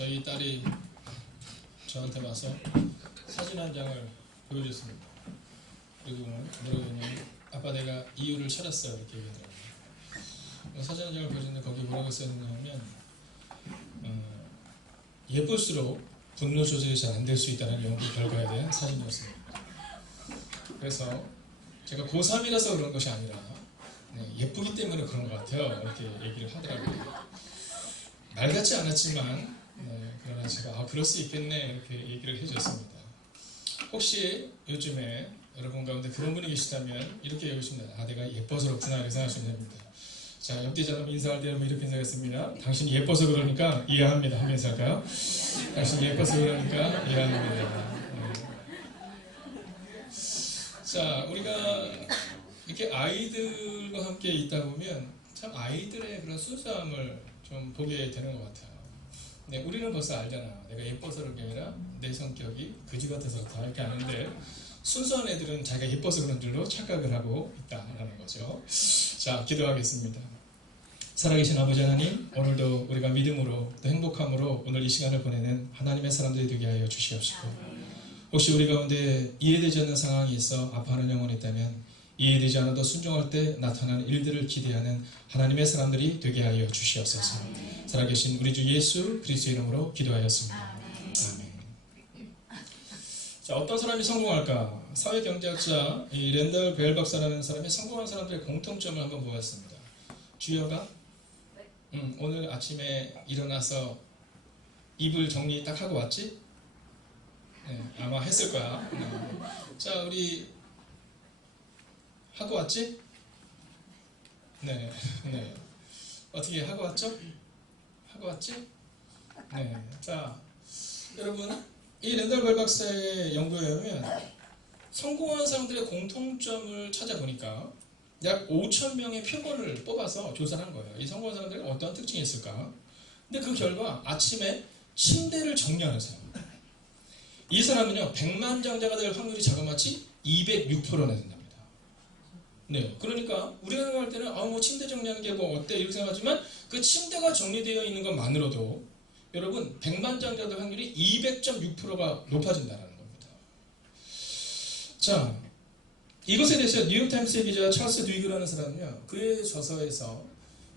저희 딸이 저한테 와서 사진 한 장을 보여줬습니다. 그리고 뭐라고 했냐면 아빠 내가 이유를 찾았어요 이렇게 얘기하더라고요. 사진 한 장을 보여줬는데 거기 뭐라고 써있냐면 예쁠수록 분노 조절이 잘 안 될 수 있다는 연구 결과에 대한 사진이었습니다. 그래서 제가 고3이라서 그런 것이 아니라 예쁘기 때문에 그런 것 같아요 이렇게 얘기를 하더라고요. 말 같지 않았지만 그러나 제가 그럴 수 있겠네 이렇게 얘기를 해줬습니다. 혹시 요즘에 여러분 가운데 그런 분이 계시다면 이렇게 여기십니다. 내가 예뻐서 그렇구나 이렇게 생각하시면 됩니다. 자, 옆 뒤처럼 인사할 때 여러분 이렇게 인사하겠습니다. 당신이 예뻐서 그러니까 이해합니다 하면서 할까요? 당신이 예뻐서 그러니까 이해합니다. 자, 우리가 이렇게 아이들과 함께 있다 보면 참 아이들의 그런 순수함을 좀 보게 되는 것 같아요. 우리는 벌써 알잖아. 내가 예뻐서 그런 게 아니라 내 성격이 그지 같아서 다 이렇게 아는데 순수한 애들은 자기가 예뻐서 그런 줄로 착각을 하고 있다라는 거죠. 자, 기도하겠습니다. 살아계신 아버지 하나님, 오늘도 우리가 믿음으로 또 행복함으로 오늘 이 시간을 보내는 하나님의 사람들이 되게 하여 주시옵시고, 혹시 우리 가운데 이해되지 않는 상황이 있어 아파하는 영혼이 있다면 이해되지 않아도 순종할 때 나타나는 일들을 기대하는 하나님의 사람들이 되게 하여 주시옵소서. 살아계신 우리 주 예수 그리스도 이름으로 기도하였습니다. 아멘. 자, 어떤 사람이 성공할까? 사회경제학자 랜덜 벨 박사라는 사람이 성공한 사람들의 공통점을 한번 보았습니다. 주여가 오늘 아침에 일어나서 이불 정리 딱 하고 왔지? 아마 했을 거야. 자, 우리 하고 왔지? 네. 어떻게 하고 왔죠? 하고 왔지? 네. 자, 여러분, 이 랜덜 벨 박사의 연구에 의하면 성공한 사람들의 공통점을 찾아보니까 약 5,000명의 표본을 뽑아서 조사를 한 거예요. 이 성공한 사람들이 어떠한 특징이 있을까? 근데 그 결과 아침에 침대를 정리하는 사람. 이 사람은요, 100만장자가 될 확률이 자그마치 206%나 된답니다. 네, 그러니까 우리가 생각할 때는 뭐 침대 정리하는 게 뭐 어때 이렇게 생각하지만 그 침대가 정리되어 있는 것만으로도 여러분 100만장자 될 확률이 200.6%가 높아진다는 겁니다. 자, 이것에 대해서 뉴욕타임스의 기자 찰스 듀이그라는 사람은요, 그의 저서에서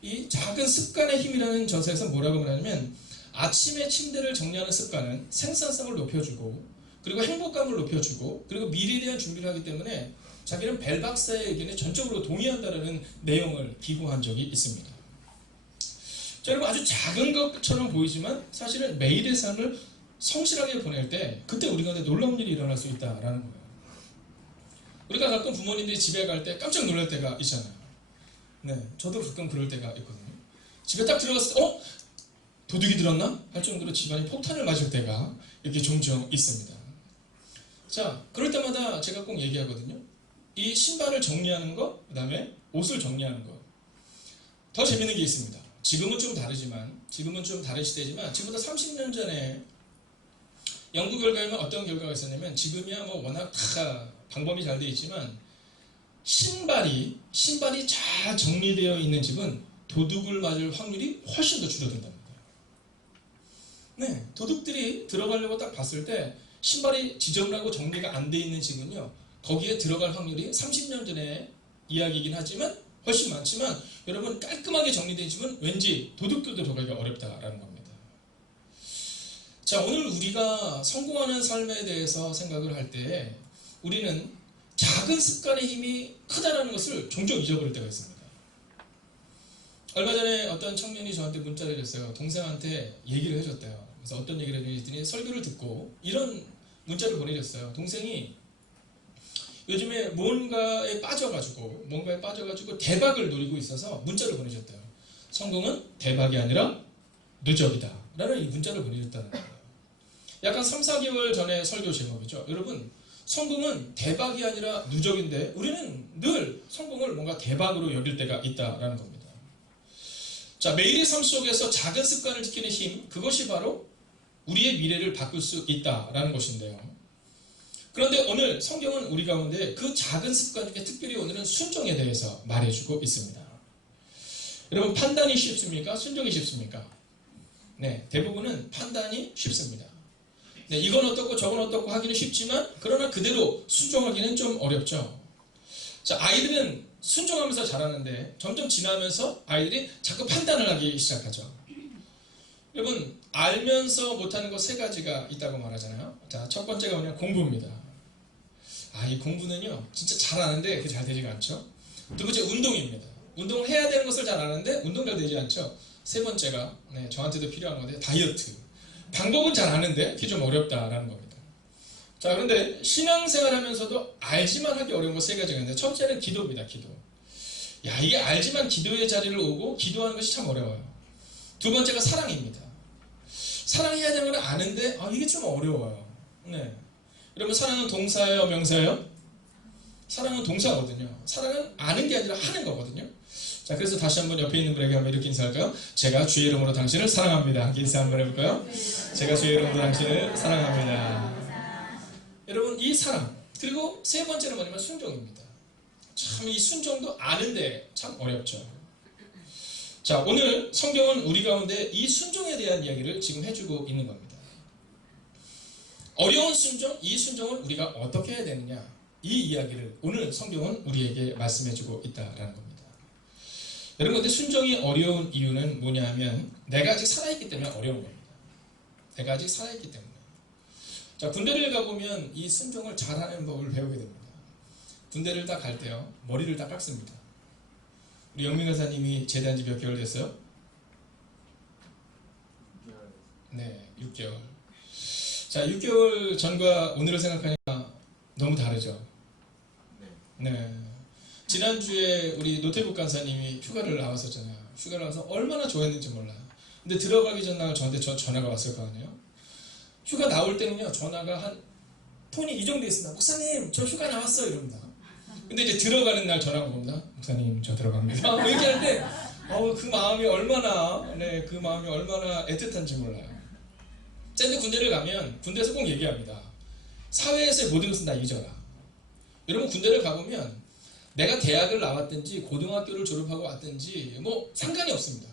이 작은 습관의 힘이라는 저서에서 뭐라고 말하냐면 아침에 침대를 정리하는 습관은 생산성을 높여주고 그리고 행복감을 높여주고 그리고 미래에 대한 준비를 하기 때문에 자기는 벨 박사의 의견에 전적으로 동의한다는 내용을 기고한 적이 있습니다. 자, 여러분, 아주 작은 것처럼 보이지만 사실은 매일의 삶을 성실하게 보낼 때 그때 우리 가운데 놀라운 일이 일어날 수 있다는 거예요. 우리가 가끔 부모님들이 집에 갈 때 깜짝 놀랄 때가 있잖아요. 네, 저도 가끔 그럴 때가 있거든요. 집에 딱 들어갔을 때 도둑이 들었나? 할 정도로 집안이 폭탄을 맞을 때가 이렇게 종종 있습니다. 자, 그럴 때마다 제가 꼭 얘기하거든요. 이 신발을 정리하는 거, 그 다음에 옷을 정리하는 거. 더 재밌는 게 있습니다. 지금은 좀 다른 시대지만 지금부터 30년 전에 연구 결과에 어떤 결과가 있었냐면 지금이야 뭐 워낙 다 방법이 잘 되어 있지만 신발이 잘 정리되어 있는 집은 도둑을 맞을 확률이 훨씬 더 줄어든답니다. 네, 도둑들이 들어가려고 딱 봤을 때 신발이 지저분하고 정리가 안 돼 있는 집은요, 거기에 들어갈 확률이 30년 전의 이야기이긴 하지만 훨씬 많지만 여러분 깔끔하게 정리된 집은 왠지 도둑도 들어가기가 어렵다라는 겁니다. 자, 오늘 우리가 성공하는 삶에 대해서 생각을 할 때 우리는 작은 습관의 힘이 크다는 것을 종종 잊어버릴 때가 있습니다. 얼마 전에 어떤 청년이 저한테 문자를 줬어요. 동생한테 얘기를 해줬대요. 그래서 어떤 얘기를 해줬더니 설교를 듣고 이런 문자를 보내줬어요. 동생이 요즘에 뭔가에 빠져가지고 대박을 노리고 있어서 문자를 보내줬대요. 성공은 대박이 아니라 누적이다 라는 이 문자를 보내줬다는 거예요. 약간 3, 4개월 전에 설교 제목이죠. 여러분, 성공은 대박이 아니라 누적인데 우리는 늘 성공을 뭔가 대박으로 여길 때가 있다라는 겁니다. 자, 매일의 삶 속에서 작은 습관을 지키는 힘, 그것이 바로 우리의 미래를 바꿀 수 있다라는 것인데요. 그런데 오늘 성경은 우리 가운데 그 작은 습관 중에 특별히 오늘은 순종에 대해서 말해주고 있습니다. 여러분, 판단이 쉽습니까? 순종이 쉽습니까? 네, 대부분은 판단이 쉽습니다. 네, 이건 어떻고 저건 어떻고 하기는 쉽지만 그러나 그대로 순종하기는 좀 어렵죠. 자, 아이들은 순종하면서 자라는데 점점 지나면서 아이들이 자꾸 판단을 하기 시작하죠. 여러분, 알면서 못하는 거 세 가지가 있다고 말하잖아요. 자, 첫 번째가 뭐냐? 공부입니다. 이 공부는요, 진짜 잘 아는데 그게 잘 되지가 않죠. 두 번째, 운동입니다. 운동을 해야 되는 것을 잘 아는데 운동 잘 되지 않죠. 세 번째가, 네, 저한테도 필요한 건데, 다이어트. 방법은 잘 아는데 그게 좀 어렵다라는 겁니다. 자, 그런데 신앙생활 하면서도 알지만 하기 어려운 거 세 가지가 있는데, 첫째는 기도입니다. 기도. 이게 알지만 기도의 자리를 오고 기도하는 것이 참 어려워요. 두 번째가 사랑입니다. 사랑해야 되는 걸 아는데 이게 좀 어려워요. 네. 여러분, 사랑은 동사예요, 명사예요? 사랑은 동사거든요. 사랑은 아는 게 아니라 하는 거거든요. 자, 그래서 다시 한번 옆에 있는 분에게 한번 이렇게 인사할까요? 제가 주의 이름으로 당신을 사랑합니다. 함께 인사 한번 해볼까요? 제가 주의 이름으로 당신을 사랑합니다. 여러분, 이 사랑, 그리고 세 번째는 뭐냐면 순종입니다. 참 이 순종도 아는데 참 어렵죠. 자, 오늘 성경은 우리 가운데 이 순종에 대한 이야기를 지금 해주고 있는 겁니다. 어려운 순종, 이 순종을 우리가 어떻게 해야 되느냐, 이 이야기를 오늘 성경은 우리에게 말씀해주고 있다라는 겁니다. 여러분, 근데 순종이 어려운 이유는 뭐냐 하면 내가 아직 살아있기 때문에 어려운 겁니다. 내가 아직 살아있기 때문에. 자, 군대를 가보면 이 순종을 잘하는 법을 배우게 됩니다. 군대를 딱 갈 때요, 머리를 딱 깎습니다. 우리 영민 간사님이 제대한 지 몇 개월 됐어요? 6개월. 네, 6개월. 자, 6개월 전과 오늘을 생각하니까 너무 다르죠? 네. 지난주에 우리 노태북 간사님이 휴가를 나왔었잖아요. 휴가를 나와서 얼마나 좋아했는지 몰라요. 근데 들어가기 전날 저한테 전화가 왔을 거 아니에요? 휴가 나올 때는요, 전화가 한 톤이 이 정도 있습니다. 목사님, 저 휴가 나왔어요. 이럽니다. 근데 이제 들어가는 날 전화가 옵니다. 목사님, 저 들어갑니다. 얘기할 때, 그 마음이 얼마나, 네, 그 마음이 얼마나 애틋한지 몰라요. 샌드 군대를 가면 군대에서 꼭 얘기합니다. 사회에서의 모든 것은 다 잊어라. 여러분, 군대를 가보면 내가 대학을 나왔든지 고등학교를 졸업하고 왔든지 뭐 상관이 없습니다.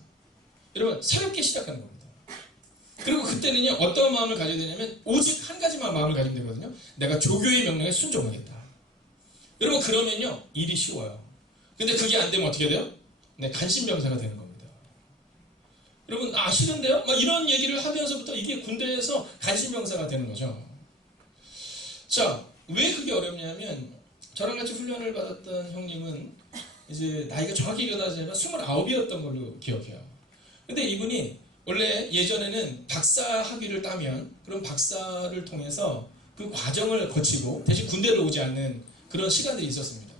여러분, 새롭게 시작하는 겁니다. 그리고 그때는요, 어떤 마음을 가져야 되냐면 오직 한 가지만 마음을 가지면 되거든요. 내가 조교의 명령에 순종하겠다. 여러분, 그러면요, 일이 쉬워요. 근데 그게 안 되면 어떻게 돼요? 네, 간신병사가 되는 겁니다. 여러분, 싫은데요? 이런 얘기를 하면서부터 이게 군대에서 간신병사가 되는 거죠. 자, 왜 그게 어렵냐면 저랑 같이 훈련을 받았던 형님은 이제 나이가 정확히 기억나지 않지만 29이었던 걸로 기억해요. 근데 이분이 원래 예전에는 박사 학위를 따면 그런 박사를 통해서 그 과정을 거치고 대신 군대를 오지 않는 그런 시간들이 있었습니다.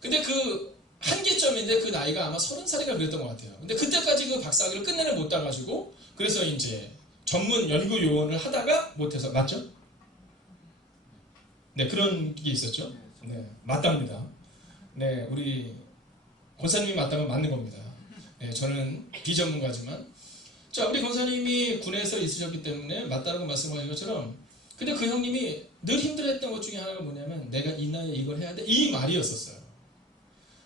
근데 그 한계점인데 그 나이가 아마 30살인가 그랬던 것 같아요. 근데 그때까지 그 박사 학위를 끝내는 못 따가지고 그래서 이제 전문 연구 요원을 하다가 못해서, 맞죠? 네, 그런 게 있었죠. 네, 맞답니다. 네, 우리 권사님이 맞다면 맞는 겁니다. 네, 저는 비전문가지만. 자, 우리 권사님이 군에서 있으셨기 때문에 맞다는 거 말씀하신 것처럼, 근데 그 형님이 늘 힘들어했던 것 중에 하나가 뭐냐면 내가 이 나이에 이걸 해야 돼, 이 말이었었어요.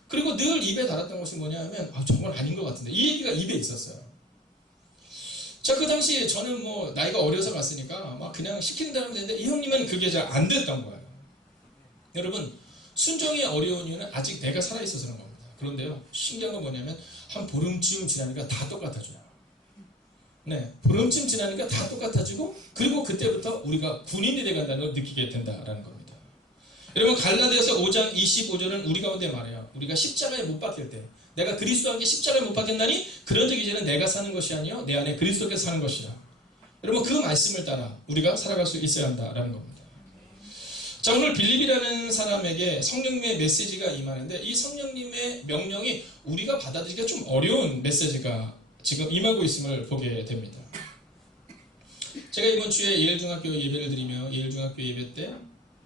그리고 늘 입에 달았던 것이 뭐냐면 저건 아닌 것 같은데, 이 얘기가 입에 있었어요. 자, 그 당시에 저는 뭐 나이가 어려서 갔으니까 막 그냥 시키는 대로 하면 되는데 이 형님은 그게 잘 안 됐던 거예요. 여러분, 순종이 어려운 이유는 아직 내가 살아있어서 그런 겁니다. 그런데요, 신기한 건 뭐냐면 한 보름쯤 지나니까 다 똑같아져요. 네, 보름쯤 지나니까 다 똑같아지고, 그리고 그때부터 우리가 군인이 돼간다는 걸 느끼게 된다라는 겁니다. 여러분, 갈라디아서 5장 25절은 우리 가운데 말해요. 우리가 십자가에 못 박힐 때, 내가 그리스도와 함께 십자가에 못 박혔나니 그런즉 이제는 내가 사는 것이 아니요 내 안에 그리스도께서 사는 것이라. 여러분, 그 말씀을 따라 우리가 살아갈 수 있어야 한다라는 겁니다. 자, 오늘 빌립이라는 사람에게 성령님의 메시지가 임하는데 이 성령님의 명령이 우리가 받아들이기가 좀 어려운 메시지가 지금 임하고 있음을 보게 됩니다. 제가 이번 주에 예일중학교 예배를 드리며 예일중학교 예배 때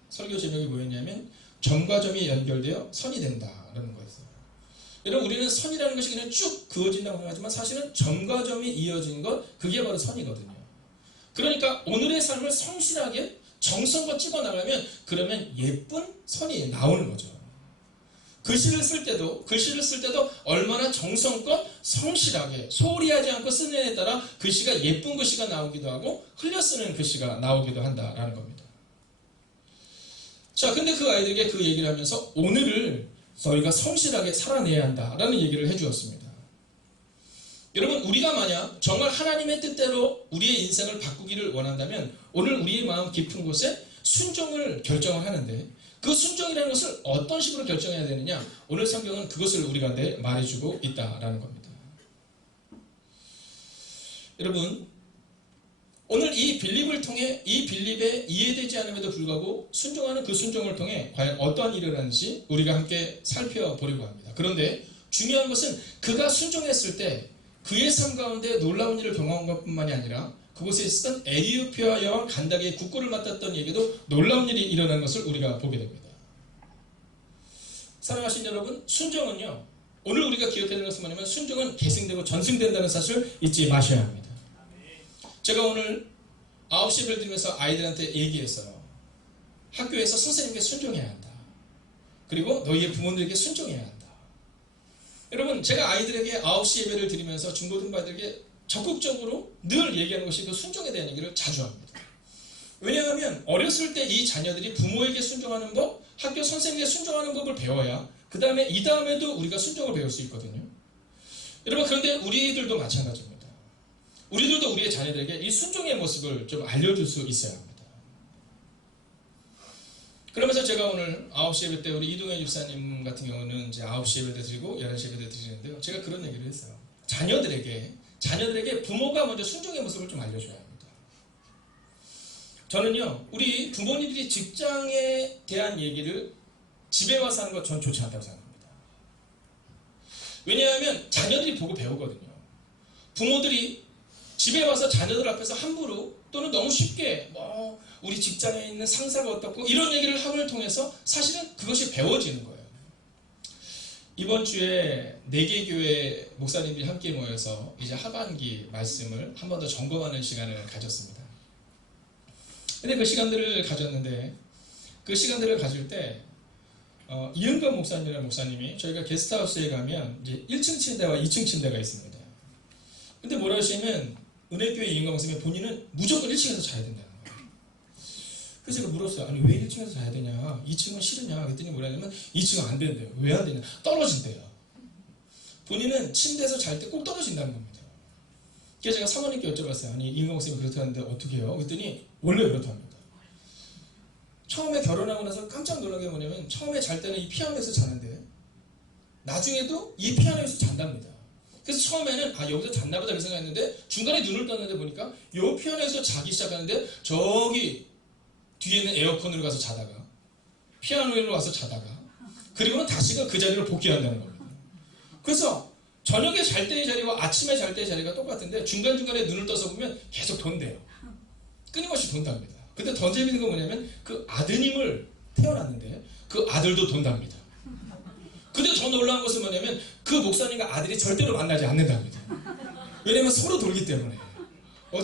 설교 제목이 뭐였냐면 점과 점이 연결되어 선이 된다라는 거였어요. 여러분, 우리는 선이라는 것이 그냥 쭉 그어진다고 생각하지만 사실은 점과 점이 이어진 것, 그게 바로 선이거든요. 그러니까 오늘의 삶을 성실하게 정성껏 찍어 나가면 그러면 예쁜 선이 나오는 거죠. 글씨를 쓸 때도 얼마나 정성껏 성실하게 소홀히 하지 않고 쓰느냐에 따라 글씨가 예쁜 글씨가 나오기도 하고 흘려 쓰는 글씨가 나오기도 한다라는 겁니다. 자, 근데 그 아이들에게 그 얘기를 하면서 오늘을 너희가 성실하게 살아내야 한다라는 얘기를 해주었습니다. 여러분, 우리가 만약 정말 하나님의 뜻대로 우리의 인생을 바꾸기를 원한다면 오늘 우리의 마음 깊은 곳에 순종을 결정을 하는데, 그 순종이라는 것을 어떤 식으로 결정해야 되느냐, 오늘 성경은 그것을 우리 가운데 말해주고 있다라는 겁니다. 여러분, 오늘 이 빌립을 통해, 이 빌립에 이해되지 않음에도 불구하고 순종하는 그 순종을 통해 과연 어떠한 일을 하는지 우리가 함께 살펴보려고 합니다. 그런데 중요한 것은 그가 순종했을 때 그의 삶 가운데 놀라운 일을 경험한 것뿐만이 아니라 그곳에 있었던 에티오피아 여왕 간닥의 국고를 맡았던 이에게도 놀라운 일이 일어난 것을 우리가 보게 됩니다. 사랑하신 여러분, 순종은요, 오늘 우리가 기억해야 되는 것은 뭐냐면 순종은 계승되고 전승된다는 사실을 잊지 마셔야 합니다. 제가 오늘 9시 예배를 드리면서 아이들한테 얘기했어요. 학교에서 선생님께 순종해야 한다. 그리고 너희의 부모들에게 순종해야 한다. 여러분, 제가 아이들에게 9시 예배를 드리면서 중고등부 아이들에게 적극적으로 늘 얘기하는 것이 그 순종에 대한 얘기를 자주 합니다. 왜냐하면 어렸을 때 이 자녀들이 부모에게 순종하는 법, 학교 선생님에게 순종하는 법을 배워야 그 다음에도 우리가 순종을 배울 수 있거든요. 여러분, 그런데 우리들도 마찬가지입니다. 우리들도 우리의 자녀들에게 이 순종의 모습을 좀 알려줄 수 있어야 합니다. 그러면서 제가 오늘 9시 예배 때 우리 이동현 집사님 같은 경우는 이제 9시 예배도 드리고 11시 예배도 드리는데요. 제가 그런 얘기를 했어요. 자녀들에게 부모가 먼저 순종의 모습을 좀 알려줘야 합니다. 저는요, 우리 부모님들이 직장에 대한 얘기를 집에 와서 하는 것 전 좋지 않다고 생각합니다. 왜냐하면 자녀들이 보고 배우거든요. 부모들이 집에 와서 자녀들 앞에서 함부로 또는 너무 쉽게 우리 직장에 있는 상사가 어떻고 이런 얘기를 함을 통해서 사실은 그것이 배워지는 거예요. 이번 주에 4개 교회 목사님들이 함께 모여서 이제 하반기 말씀을 한 번 더 점검하는 시간을 가졌습니다. 근데 그 시간들을 가졌는데, 그 시간들을 가질 때 이은건 목사님이라는 목사님이, 저희가 게스트하우스에 가면 이제 1층 침대와 2층 침대가 있습니다. 근데 뭐라 하시면 은혜교회 이은건 목사님이 본인은 무조건 1층에서 자야 된다는 거예요. 그래서 제가 물었어요. 아니 왜 1층에서 자야 되냐, 2층은 싫으냐. 그랬더니 뭐라냐면 2층은 안 된대요. 왜 안 되냐, 떨어진대요. 본인은 침대에서 잘 때 꼭 떨어진다는 겁니다. 그래서 제가 사모님께 여쭤봤어요. 아니 이은건 목사님이 그렇다는데 어떻게 해요? 그랬더니 원래 그렇답니다. 처음에 결혼하고 나서 깜짝 놀란 게 뭐냐면, 처음에 잘 때는 이 피아노에서 자는데 나중에도 이 피아노에서 잔답니다. 그래서 처음에는 여기서 잤나 보다 생각했는데 중간에 눈을 떴는데 보니까 이 피아노에서 자기 시작하는데 저기 뒤에 있는 에어컨으로 가서 자다가 피아노로 와서 자다가 그리고는 다시금 그 자리로 복귀한다는 겁니다. 그래서 저녁에 잘 때의 자리와 아침에 잘 때의 자리가 똑같은데 중간중간에 눈을 떠서 보면 계속 돈대요. 끊임없이 돈답니다. 근데 더 재밌는 건 뭐냐면 그 아드님을 태어났는데 그 아들도 돈답니다. 근데 더 놀라운 것은 뭐냐면 그 목사님과 아들이 절대로 만나지 않는답니다. 왜냐면 서로 돌기 때문에.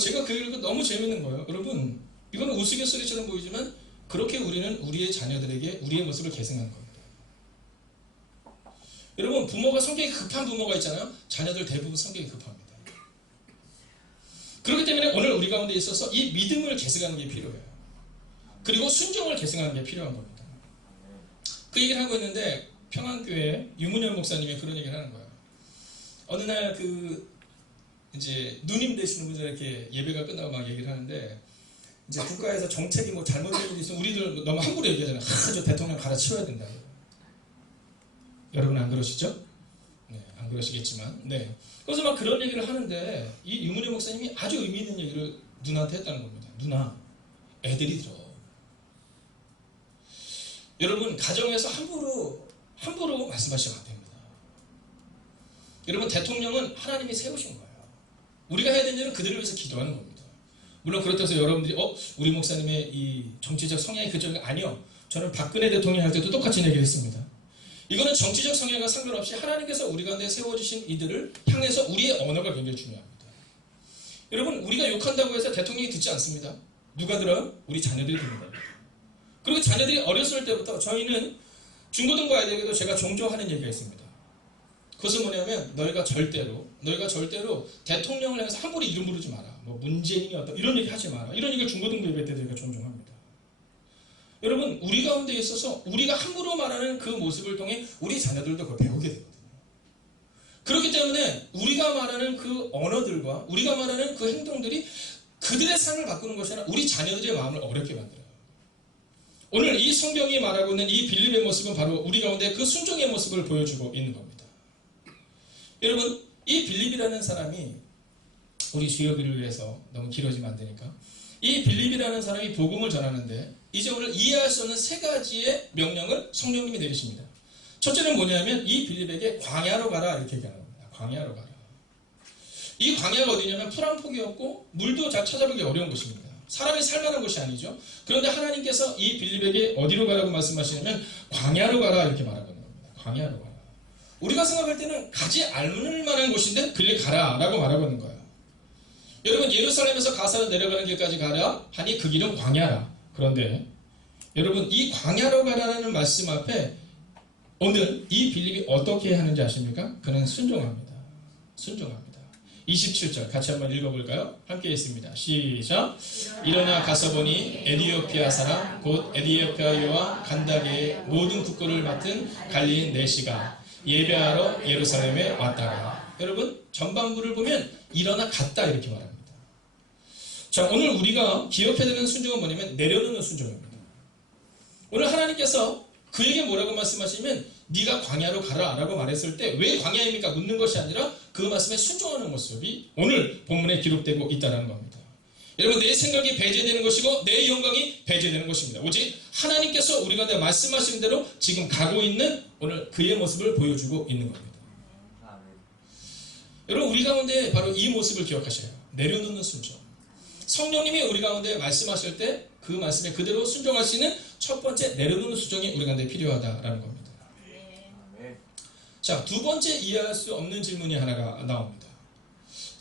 제가 그 읽고 너무 재밌는 거예요. 여러분, 이거는 우스갯소리처럼 보이지만 그렇게 우리는 우리의 자녀들에게 우리의 모습을 계승하는 겁니다. 여러분, 부모가 성격이 급한 부모가 있잖아요. 자녀들 대부분 성격이 급합니다. 그렇기 때문에 오늘 우리 가운데 있어서 이 믿음을 계승하는 게 필요해요. 그리고 순종을 계승하는 게 필요한 겁니다. 그 얘기를 하고 있는데 평안교회 유문현 목사님이 그런 얘기를 하는 거예요. 어느 날 이제 누님 되시는 분들 이렇게 예배가 끝나고 막 얘기를 하는데, 이제 국가에서 정책이 뭐 잘못된 일이 있으면 우리들 너무 함부로 얘기하잖아요. 저 대통령 갈아치워야 된다. 여러분 안 그러시죠? 네, 안 그러시겠지만. 네. 그래서 막 그런 얘기를 하는데 이 유문현 목사님이 아주 의미 있는 얘기를 누나한테 했다는 겁니다. 누나, 애들이 들어. 여러분, 가정에서 함부로 말씀하시면 안 됩니다. 여러분, 대통령은 하나님이 세우신 거예요. 우리가 해야 되는 일은 그들을 위해서 기도하는 겁니다. 물론 그렇다고 해서 여러분들이 우리 목사님의 이 정치적 성향이 그쪽이 아니요. 저는 박근혜 대통령 할 때도 똑같이 얘기를 했습니다. 이거는 정치적 성향과 상관없이 하나님께서 우리 가운데 세워주신 이들을 향해서 우리의 언어가 굉장히 중요합니다. 여러분, 우리가 욕한다고 해서 대통령이 듣지 않습니다. 누가 들어요? 우리 자녀들이 듣는 겁니다. 그리고 자녀들이 어렸을 때부터 저희는 중고등부 아이들에게도 제가 종종 하는 얘기가 있습니다. 그것은 뭐냐면 너희가 절대로 대통령을 향해서 함부로 이름 부르지 마라. 뭐 문재인이 어떤 이런 얘기 하지 마라. 이런 얘기를 중고등부 예배 때 제가 종종 합니다. 여러분 우리 가운데 있어서 우리가 함부로 말하는 그 모습을 통해 우리 자녀들도 그걸 배우게 되거든요. 그렇기 때문에 우리가 말하는 그 언어들과 우리가 말하는 그 행동들이 그들의 삶을 바꾸는 것이 아니라 우리 자녀들의 마음을 어렵게 만들어요. 오늘 이 성경이 말하고 있는 이 빌립의 모습은 바로 우리 가운데 그 순종의 모습을 보여주고 있는 겁니다. 여러분 이 빌립이라는 사람이 우리 주여기를 위해서 너무 길어지면 안 되니까 이 빌립이라는 사람이 복음을 전하는데 이제 오늘 이해할 수 없는 세 가지의 명령을 성령님이 내리십니다. 첫째는 뭐냐면 이 빌립에게 광야로 가라 이렇게 얘기하는 겁니다. 광야로 가라. 이 광야가 어디냐면 풀 한 폭이 없고 물도 잘 찾아보기 어려운 곳입니다. 사람이 살만한 곳이 아니죠. 그런데 하나님께서 이 빌립에게 어디로 가라고 말씀하시냐면 광야로 가라 이렇게 말하는 겁니다. 광야로 가라. 우리가 생각할 때는 가지 않을 만한 곳인데 빌립 가라 라고 말하고 있는 거예요. 여러분 예루살렘에서 가사로 내려가는 길까지 가라 하니 그 길은 광야라. 그런데 여러분 이 광야로 가라는 말씀 앞에 오늘 이 빌립이 어떻게 하는지 아십니까? 그는 순종합니다. 순종합니다. 27절 같이 한번 읽어볼까요? 함께 있습니다. 시작. 일어나 가서 보니 에디오피아 사람 곧 에디오피아 여왕 간다게의 모든 국고를 맡은 갈리인 내시가 예배하러 예루살렘에 왔다가 여러분 전반부를 보면 일어나 갔다 이렇게 말합니다. 자 오늘 우리가 기억해야 되는 순종은 뭐냐면 내려놓는 순종입니다. 오늘 하나님께서 그에게 뭐라고 말씀하시면 네가 광야로 가라 라고 말했을 때 왜 광야입니까? 묻는 것이 아니라 그 말씀에 순종하는 모습이 오늘 본문에 기록되고 있다는 겁니다. 여러분 내 생각이 배제되는 것이고 내 영광이 배제되는 것입니다. 오직 하나님께서 우리가 말씀하신 대로 지금 가고 있는 오늘 그의 모습을 보여주고 있는 겁니다. 여러분 우리 가운데 바로 이 모습을 기억하셔요. 내려놓는 순종. 성령님이 우리 가운데 말씀하실 때 그 말씀에 그대로 순종할 수 있는 첫 번째 내려놓는 순종이 우리 가운데 필요하다라는 겁니다. 자, 두 번째 이해할 수 없는 질문이 하나가 나옵니다.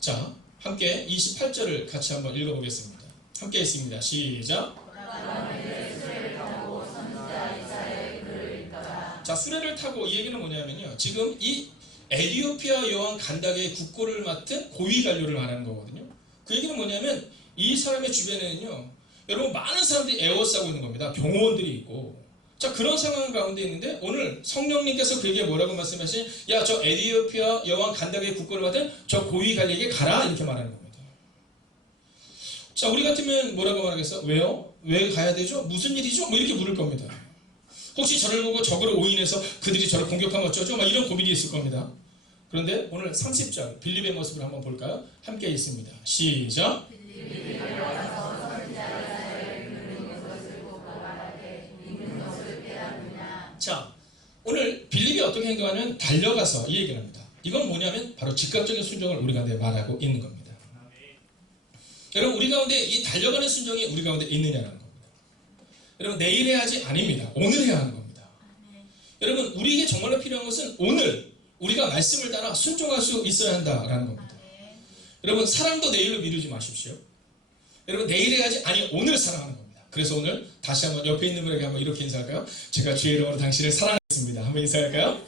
자, 함께 28절을 같이 한번 읽어보겠습니다. 함께 있습니다. 시작. 자, 수레를 타고 이 얘기는 뭐냐면요. 지금 이 에디오피아 여왕 간다게의 국고를 맡은 고위 관료를 말하는 거거든요. 그 얘기는 뭐냐면 이 사람의 주변에는요. 여러분 많은 사람들이 에워싸고 있는 겁니다. 경호원들이 있고 자 그런 상황 가운데 있는데 오늘 성령님께서 그에게 뭐라고 말씀하시니 야 저 에디오피아 여왕 간다게의 국고를 받은 저 고위 관리에게 가라 이렇게 말하는 겁니다. 자 우리 같으면 뭐라고 말하겠어? 왜요? 왜 가야 되죠? 무슨 일이죠? 뭐 이렇게 물을 겁니다. 혹시 저를 보고 적으로 오인해서 그들이 저를 공격하면 어쩌죠? 막 이런 고민이 있을 겁니다. 그런데 오늘 30절 빌립의 모습을 한번 볼까요? 함께 있습니다. 시작. 자, 오늘 빌립이 어떻게 행동하냐면 달려가서 이 얘기를 합니다. 이건 뭐냐면 바로 즉각적인 순종을 우리 가운데 말하고 있는 겁니다. 여러분 우리 가운데 이 달려가는 순종이 우리 가운데 있느냐는 겁니다. 여러분 내일 해야 하지 아닙니다. 오늘 해야 하는 겁니다. 여러분 우리에게 정말로 필요한 것은 오늘 우리가 말씀을 따라 순종할 수 있어야 한다라는 겁니다. 여러분 사랑도 내일로 미루지 마십시오. 여러분 내일 해야지 아니 오늘 사랑하는 겁니다. 그래서 오늘 다시 한번 옆에 있는 분에게 한번 이렇게 인사할까요? 제가 주의 이름으로 당신을 사랑하겠습니다. 한번 인사할까요?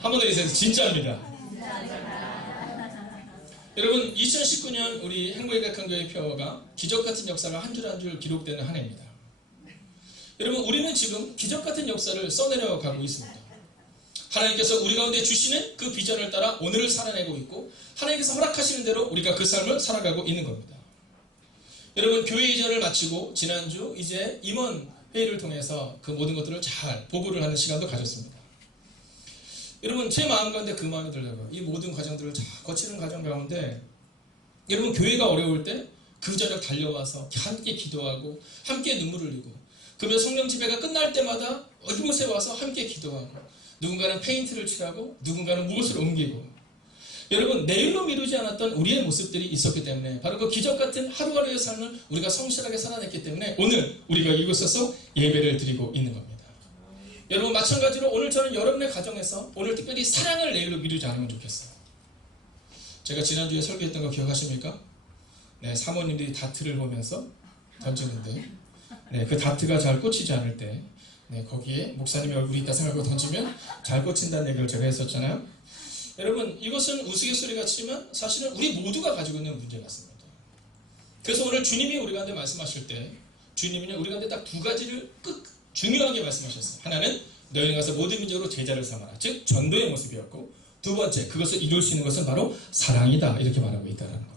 한 번 더 인사해서 진짜입니다. 여러분 2019년 우리 행복의각한교회 표어가 기적같은 역사가 한 줄 한 줄 기록되는 한 해입니다. 여러분 우리는 지금 기적같은 역사를 써내려 가고 있습니다. 하나님께서 우리 가운데 주시는 그 비전을 따라 오늘을 살아내고 있고 하나님께서 허락하시는 대로 우리가 그 삶을 살아가고 있는 겁니다. 여러분 교회 이전을 마치고 지난주 이제 임원 회의를 통해서 그 모든 것들을 잘 보고를 하는 시간도 가졌습니다. 여러분 제 마음 가운데 그 마음이 들더라고요. 이 모든 과정들을 잘 거치는 과정 가운데 여러분 교회가 어려울 때 그 저녁 달려와서 함께 기도하고 함께 눈물을 흘리고 그러면 성령 집회가 끝날 때마다 이곳에 와서 함께 기도하고 누군가는 페인트를 칠하고 누군가는 무엇을 옮기고 여러분 내일로 미루지 않았던 우리의 모습들이 있었기 때문에 바로 그 기적같은 하루하루의 삶을 우리가 성실하게 살아냈기 때문에 오늘 우리가 이곳에서 예배를 드리고 있는 겁니다. 여러분 마찬가지로 오늘 저는 여러분의 가정에서 오늘 특별히 사랑을 내일로 미루지 않으면 좋겠어요. 제가 지난주에 설교했던 거 기억하십니까? 네, 사모님들이 다트를 보면서 던지는데 네, 그 다트가 잘 꽂히지 않을 때, 네, 거기에 목사님의 얼굴이 있다 생각하고 던지면 잘 꽂힌다는 얘기를 제가 했었잖아요. 여러분, 이것은 우스갯소리 같지만 사실은 우리 모두가 가지고 있는 문제 같습니다. 그래서 오늘 주님이 우리 가운데 말씀하실 때, 주님은요, 우리 가운데 딱 두 가지를 중요하게 말씀하셨어요. 하나는 너희는 가서 모든 민족으로 제자를 삼아라. 즉 전도의 모습이었고, 두 번째, 그것을 이룰 수 있는 것은 바로 사랑이다. 이렇게 말하고 있다는 겁니다.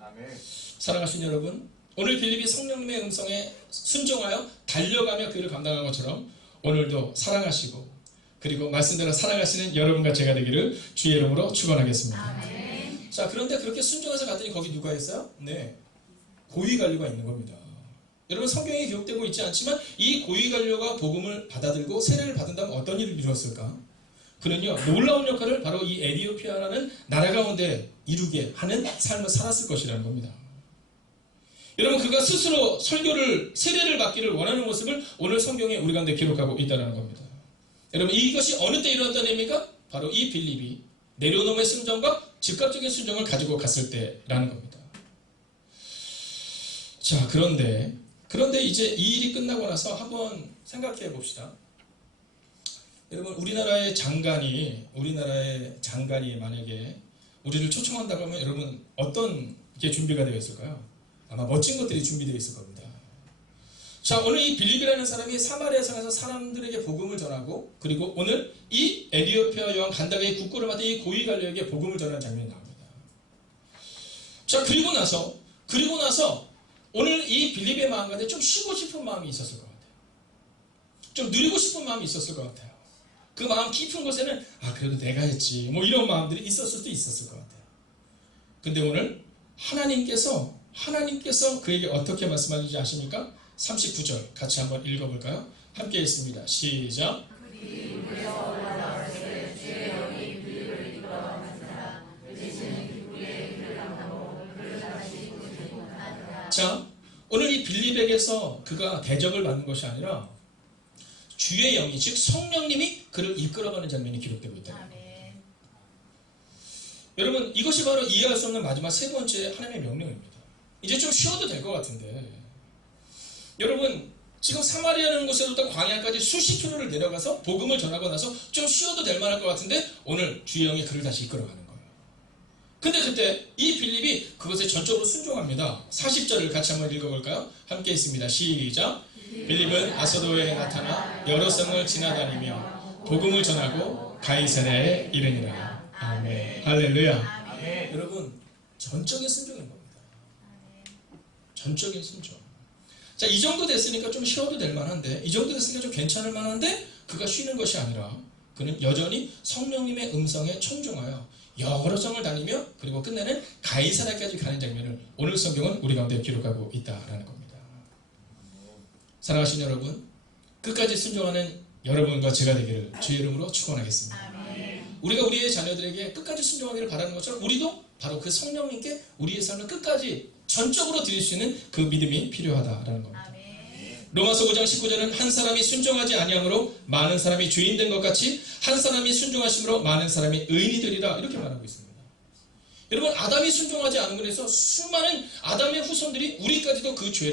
아멘. 사랑하신 여러분, 오늘 빌립이 성령님의 음성에 순종하여 달려가며 그 일을 감당한 것처럼 오늘도 사랑하시고, 그리고 말씀대로 사랑하시는 여러분과 제가 되기를 주의 이름으로 축원하겠습니다. 아멘. 자, 그런데 그렇게 순종해서 갔더니 거기 누가 있어요? 네, 고위관료가 있는 겁니다. 여러분, 성경에 기록되고 있지 않지만 이 고위관료가 복음을 받아들고 세례를 받은다면 어떤 일을 이루었을까? 그는요, 놀라운 역할을 바로 이 에티오피아라는 나라 가운데 이루게 하는 삶을 살았을 것이라는 겁니다. 여러분, 그가 스스로 세례를 받기를 원하는 모습을 오늘 성경에 우리 가운데 기록하고 있다는 겁니다. 여러분, 이것이 어느 때 일어났다는 얘기입니까? 바로 이 빌립이 내려놓음의 순종과 즉각적인 순종을 가지고 갔을 때라는 겁니다. 자, 그런데 이제 이 일이 끝나고 나서 한번 생각해 봅시다. 여러분, 우리나라의 장관이 만약에 우리를 초청한다고 하면 여러분 어떤 게 준비가 되어 있을까요? 아마 멋진 것들이 준비되어 있을 겁니다. 자, 오늘 이 빌립이라는 사람이 사마리아 성에서 사람들에게 복음을 전하고, 그리고 오늘 이 에티오피아 여왕 간다게의 국고를 맡은 이 고위관료에게 복음을 전하는 장면이 나옵니다. 자, 그리고 나서 오늘 이 빌립의 마음 가운데 좀 쉬고 싶은 마음이 있었을 것 같아요. 좀 누리고 싶은 마음이 있었을 것 같아요. 그 마음 깊은 곳에는 그래도 내가 했지, 뭐 이런 마음들이 있었을 수도 있었을 것 같아요. 근데 오늘 하나님께서 그에게 어떻게 말씀하는지 아십니까? 39절 같이 한번 읽어볼까요? 함께 읽습니다. 시작. 자, 오늘 이 빌립에게서 그가 대접을 받는 것이 아니라 주의 영이, 즉 성령님이 그를 이끌어가는 장면이 기록되고 있다. 여러분, 이것이 바로 이해할 수 없는 마지막 세 번째 하나님의 명령입니다. 이제 좀 쉬어도 될 것 같은데, 여러분, 지금 사마리아라는 곳에서부터 광야까지 수십 킬로를 내려가서 복음을 전하고 나서 좀 쉬어도 될 만할 것 같은데 오늘 주의 영이 그를 다시 이끌어가는 거예요. 근데 그때 이 빌립이 그것에 전적으로 순종합니다. 40절을 같이 한번 읽어볼까요? 함께 있습니다. 시작. 빌립은 아소도에 나타나 여러 성을 지나다니며 복음을 전하고 가이사랴에 이르니라. 아멘. 할렐루야. 아멘. 여러분, 전적인 순종인 겁니다. 전적인 순종. 자, 이 정도 됐으니까 좀 쉬어도 될 만한데, 이 정도 됐으니까 좀 괜찮을 만한데, 그가 쉬는 것이 아니라 그는 여전히 성령님의 음성에 청중하여 여러 성을 다니며, 그리고 끝내는 가이사랴까지 가는 장면을 오늘 성경은 우리 가운데 기록하고 있다라는 겁니다. 사랑하신 여러분, 끝까지 순종하는 여러분과 제가 되기를 주의 이름으로 축원하겠습니다. 우리가 우리의 자녀들에게 끝까지 순종하기를 바라는 것처럼 우리도 바로 그 성령님께 우리의 삶을 끝까지 전적으로 드릴 수 있는 그 믿음이 필요하다라는 겁니다. 로마서 5장 19절은 한 사람이 순종하지 아니함으로 많은 사람이 죄인 된 것 같이 한 사람이 순종하심으로 많은 사람이 의인이 되리라, 이렇게 말하고 있습니다. 여러분, 아담이 순종하지 않은 것에서 수많은 아담의 후손들이 우리까지도 그 죄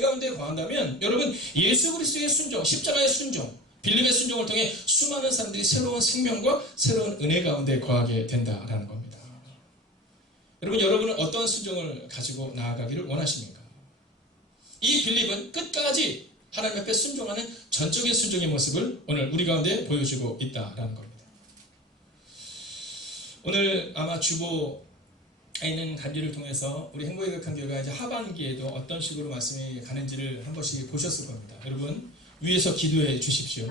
가운데 거한다면, 여러분, 예수 그리스도의 순종, 십자가의 순종, 빌립의 순종을 통해 수많은 사람들이 새로운 생명과 새로운 은혜 가운데 거하게 된다라는 겁니다. 여러분은 어떤 순종을 가지고 나아가기를 원하십니까? 이 빌립은 끝까지 하나님 앞에 순종하는 전적인 순종의 모습을 오늘 우리 가운데 보여주고 있다라는 겁니다. 오늘 아마 주보에 있는 간증을 통해서 우리 행복의 극한 교회가 이제 하반기에도 어떤 식으로 말씀이 가는지를 한 번씩 보셨을 겁니다. 여러분, 위에서 기도해 주십시오.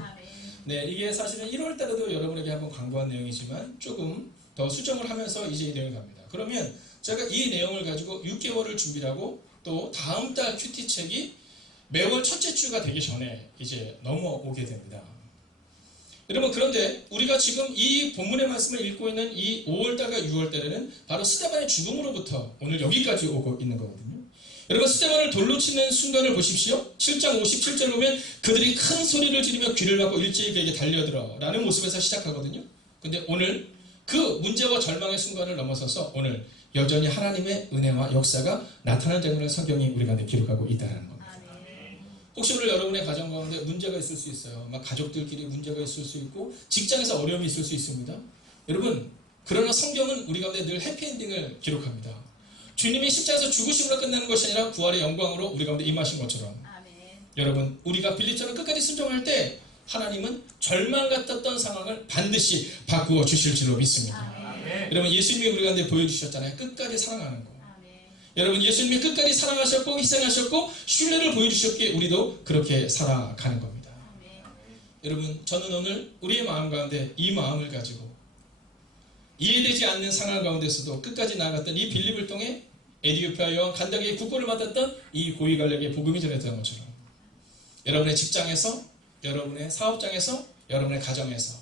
네, 이게 사실은 1월 달에도 여러분에게 한번 광고한 내용이지만 조금 더 수정을 하면서 이제 이 내용을 갑니다. 그러면 제가 이 내용을 가지고 6개월을 준비를 하고 또 다음 달 큐티 책이 매월 첫째 주가 되기 전에 이제 넘어오게 됩니다. 여러분, 그런데 우리가 지금 이 본문의 말씀을 읽고 있는 이 5월달과 6월달에는 바로 스데반의 죽음으로부터 오늘 여기까지 오고 있는 거거든요. 여러분, 스데반을 돌로 치는 순간을 보십시오. 7장 57절 보면 그들이 큰 소리를 지르며 귀를 막고 일제히 그에게 달려들어 라는 모습에서 시작하거든요. 근데 오늘 그 문제와 절망의 순간을 넘어서서 오늘 여전히 하나님의 은혜와 역사가 나타나는 장면을 성경이 우리 가운데 기록하고 있다는 겁니다. 혹시 오늘 여러분의 가정 가운데 문제가 있을 수 있어요. 막 가족들끼리 문제가 있을 수 있고 직장에서 어려움이 있을 수 있습니다. 여러분, 그러나 성경은 우리 가운데 늘 해피엔딩을 기록합니다. 주님이 십자가에서 죽으심으로 끝나는 것이 아니라 부활의 영광으로 우리 가운데 임하신 것처럼 여러분, 우리가 빌립처럼 끝까지 순종할 때 하나님은 절망 같았던 상황을 반드시 바꾸어 주실 줄로 믿습니다. 여러분, 예수님이 우리 가운데 보여주셨잖아요. 끝까지 사랑하는 거. 여러분, 예수님이 끝까지 사랑하셨고 희생하셨고 신뢰를 보여주셨기에 우리도 그렇게 살아가는 겁니다. 여러분, 저는 오늘 우리의 마음 가운데 이 마음을 가지고 이해되지 않는 상황 가운데서도 끝까지 나아갔던 이 빌립을 통해 에디오피아 여왕 간다게의 국보를 맡았던 이 고위관리에게 복음이 전해졌던 것처럼 여러분의 직장에서, 여러분의 사업장에서, 여러분의 가정에서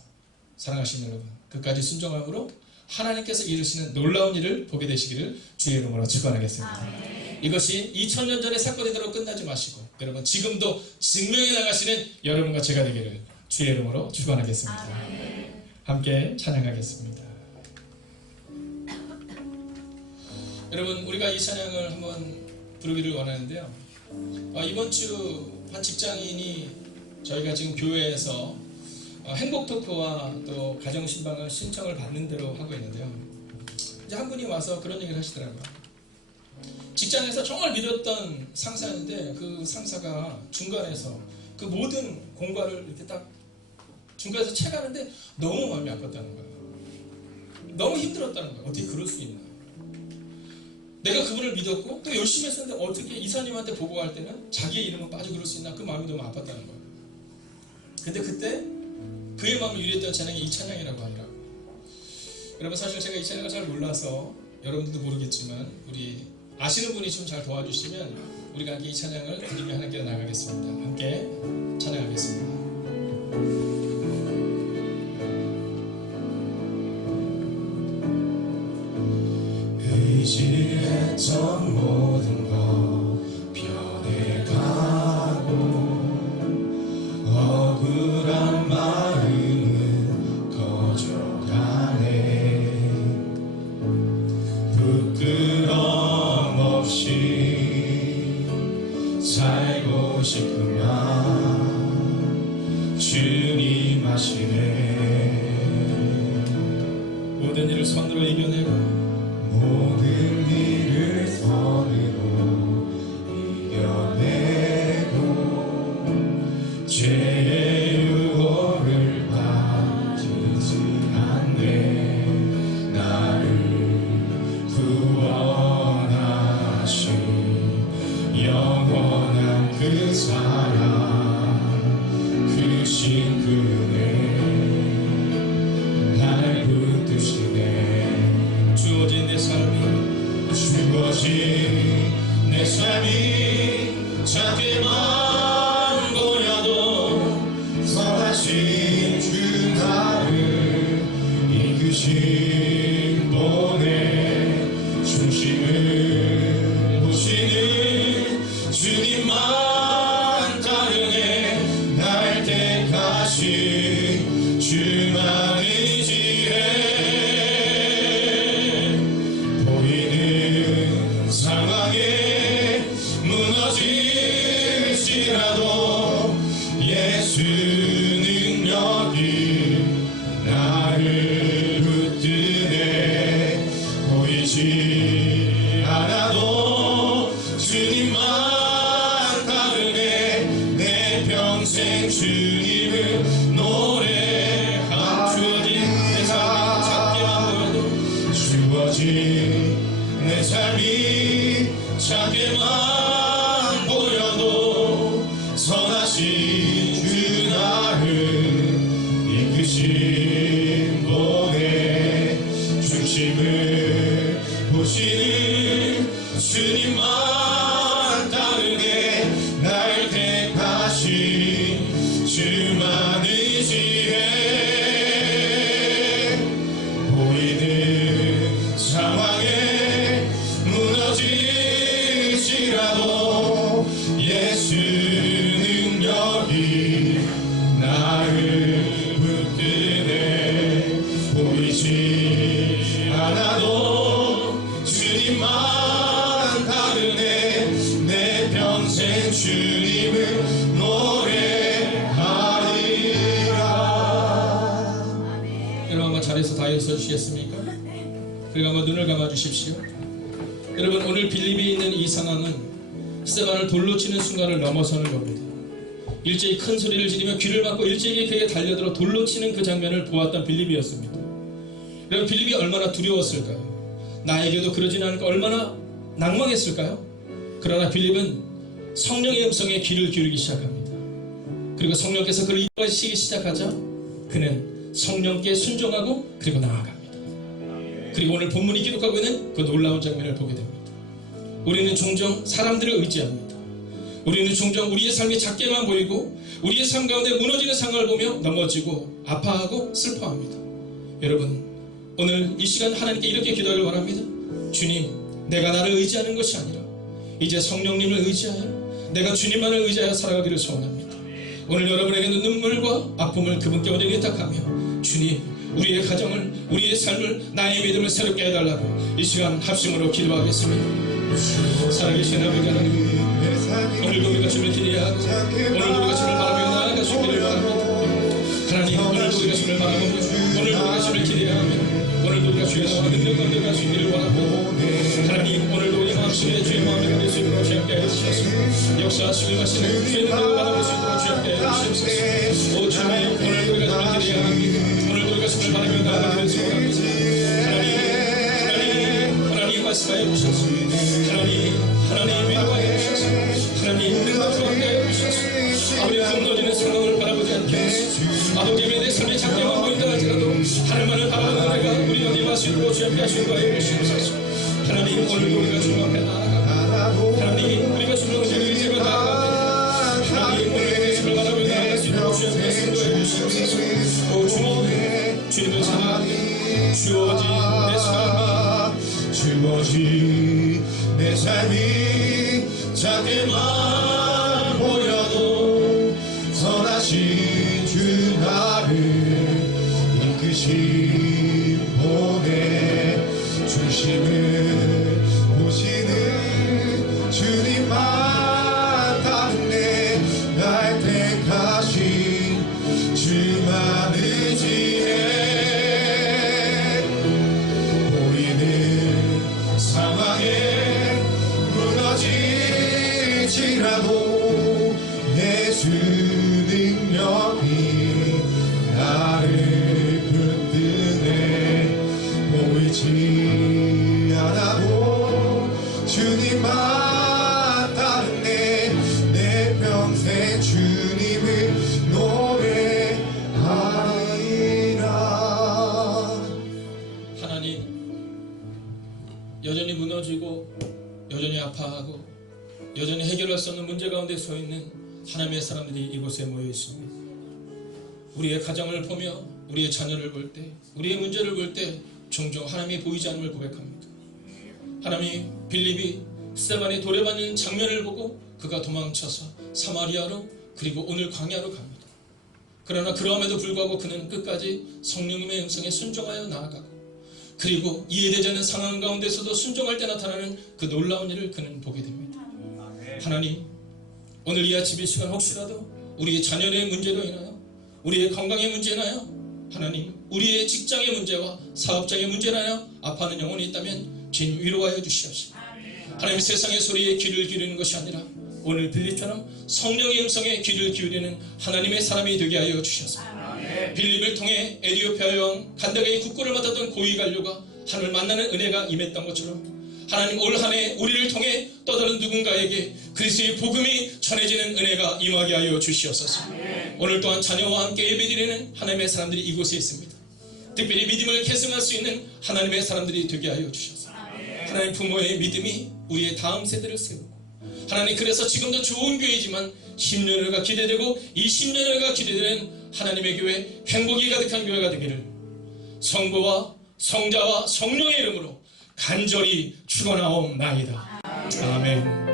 사랑하시는 여러분, 끝까지 순종함으로 하나님께서 이루시는 놀라운 일을 보게 되시기를 주의 이름으로 축원하겠습니다. 이것이 2000년 전의 사건이대로 끝나지 마시고 여러분, 지금도 증명해 나가시는 여러분과 제가 되기를 주의 이름으로 축원하겠습니다. 함께 찬양하겠습니다. 여러분, 우리가 이 찬양을 한번 부르기를 원하는데요. 이번 주 한 직장인이 저희가 지금 교회에서 행복 토크와 또 가정 신방을 신청을 받는 대로 하고 있는데요. 이제 한 분이 와서 그런 얘기를 하시더라고요. 직장에서 정말 믿었던 상사인데 그 상사가 중간에서 그 모든 공과를 이렇게 딱 중간에서 채가는데 너무 마음이 아팠다는 거예요. 너무 힘들었다는 거예요. 어떻게 그럴 수 있나? 내가 그분을 믿었고 또 열심히 했었는데 어떻게 이사님한테 보고할 때는 자기의 이름은 빠지고 그럴 수 있나? 그 마음이 너무 아팠다는 거예요. 근데 그때 그의 마음을 유리했던 찬양이 이 찬양이라고 하더라고요. 여러분, 사실 제가 이 찬양을 잘 몰라서 여러분들도 모르겠지만 우리 아시는 분이 좀 잘 도와주시면 우리가 함께 이 찬양을 드리며 하나님께 나아가겠습니다. 함께 찬양하겠습니다. 의지했던 모든 것 변해가고 억울한 마음은 거져가네. 부끄럼 없이 살고 싶으면 주님 하시네. 모든 일을 손으로 이겨내고 모든 일을 손으로 이겨내고 죄의 유혹을 받지 않네. 나를 구원하신 영원한 그 사랑, 그 신분에 날 붙드시네. 주어진 내 삶이 작게만 보여도 선하신 주 나를 이끄신 분의 중심을 보시는 주님만 다르네. 날 택하신 주만의 지혜, 상황에 무너질지라도 예수 능력이 나를 붙드네. 보이지 않아도 주님만 다르네. 내 평생 주님을 노래한 주어진 내 삶이 작게만 보여도 주어진 내 삶이 작게만 보여도 선하신 주 나를 이끄신 분의 중심을 보시는 주님만 다르게 날 택하신 주만의 지혜, 보이는 상황에 무너질지라도 예수 능력이 나를 붙드네. 보이지 않아도 주 자리에 서주시겠습니까? 그리고 한번 눈을 감아주십시오. 여러분, 오늘 빌립이 있는 이 상황은 스데반을 돌로 치는 순간을 넘어서는 겁니다. 일제히 큰 소리를 지르며 귀를 막고 일제히 그에게 달려들어 돌로 치는 그 장면을 보았던 빌립이었습니다. 여러분, 빌립이 얼마나 두려웠을까요? 나에게도 그러진 않을까 얼마나 낭망했을까요? 그러나 빌립은 성령의 음성에 귀를 기울이기 시작합니다. 그리고 성령께서 그를 이끌어가시기 시작하자 그는 성령께 순종하고 그리고 나아갑니다. 그리고 오늘 본문이 기록하고 있는 그 놀라운 장면을 보게 됩니다. 우리는 종종 사람들을 의지합니다. 우리는 종종 우리의 삶이 작게만 보이고 우리의 삶 가운데 무너지는 상황을 보며 넘어지고 아파하고 슬퍼합니다. 여러분, 오늘 이 시간 하나님께 이렇게 기도하길 원합니다. 주님, 내가 나를 의지하는 것이 아니라 이제 성령님을 의지하여 내가 주님만을 의지하여 살아가기를 소원합니다. 오늘 여러분에게는 눈물과 아픔을 그분께 온전히 의탁하며 주님, 우리의 가정을, 우리의 삶을, 나의 믿음을 새롭게 해달라고 이 시간 합심으로 기도하겠습니다. 살아계신 아버지 하나님, 오늘도 우리가 주님을 기대하고 오늘도 우리가 주님을 바라며 나아가시기를 바랍니다. 하나님, 오늘도 우리가 주님을 바라보며 오늘도 우리가 주님을 기대하며 오늘도 우리가 주의 나와 능력 가운데 갈 수 있기를 원하고 하나님, 오늘도 우리 마음속에 주의 마음을 가질 수 있도록 주님께 해주셔서 역사하시길 마시는 주의 능력을 받아볼 수 있도록 주님께 해주시옵소서. 오 주님, 오늘도 우리가 주님을 기대하며 오늘도 우리가 주님을 바라며 나아가기를 소원합니다. 하나님 말씀하여 주셔서 하나님 위로하여 주셔서 하나님 능력하게 하여 주셔서 아버지의 무너지는 상황을 바라보지 않게 하시고 아버지의 내 삶의 작게만 보인다 할지라도 하늘만을 바라보는 내가 우리 어디 마시고 주님께 하시고 하여 주시옵소서. 하나님, 오늘도 우리가 주님 앞에 나아가고 하나님, 우리가 주님을 의지하며 나아가고 하나님, 오늘도 주님을 바라보며 나아갈 수 있도록 주님께 인도해 주시옵소서. 오 주님, 주님을 사랑하며 주어진 내 삶이 주어진 내 삶이 작게만 보여도 선하신 주 나를 이끄신 보내 중심을 보시는 주님만 다른데 날 택하신 주만 의지해 상황에 무너질지라도 예수 능력이 나를 붙드네 보이지 않아도 주님만 따르네 내 평생 주님을 노래하리라. 하나님, 여전히 무너지고 여전히 아파하고 여전히 해결할 수 없는 문제 가운데 서 있는 하나님의 사람들이 이곳에 모여 있습니다. 우리의 가정을 보며 우리의 자녀를 볼 때 우리의 문제를 볼 때 종종 하나님이 보이지 않음을 고백합니다. 하나님, 빌립이 스데반의 돌에 맞는 장면을 보고 그가 도망쳐서 사마리아로 그리고 오늘 광야로 갑니다. 그러나 그러함에도 불구하고 그는 끝까지 성령님의 음성에 순종하여 나아가고 그리고 이해되지 않는 상황 가운데서도 순종할 때 나타나는 그 놀라운 일을 그는 보게 됩니다. 하나님, 오늘 이 아침 이 시간 혹시라도 우리의 자녀의 문제로 인하여 우리의 건강의 문제로 인하여 하나님, 우리의 직장의 문제와 사업장의 문제로 인하여 아파하는 영혼이 있다면 주님 위로하여 주시옵소서. 하나님, 세상의 소리에 귀를 기울이는 것이 아니라 오늘 빌립처럼 성령의 음성에 귀를 기울이는 하나님의 사람이 되게 하여 주셔서 빌립을 통해 에티오피아 여왕 간다게의 국고를 맡았던 고위 관료가 하나님을 만나는 은혜가 임했던 것처럼 하나님, 올 한 해 우리를 통해 또 다른 누군가에게 그리스도의 복음이 전해지는 은혜가 임하게 하여 주시옵소서. 오늘 또한 자녀와 함께 예배드리는 하나님의 사람들이 이곳에 있습니다. 특별히 믿음을 계승할 수 있는 하나님의 사람들이 되게 하여 주셔서 하나님, 부모의 믿음이 우리의 다음 세대를 세우고 하나님, 그래서 지금도 좋은 교회이지만 10년여가 기대되고 이 10년여가 기대되는 하나님의 교회, 행복이 가득한 교회가 되기를 성부와 성자와 성령의 이름으로 간절히 축원하옵나이다. 아멘.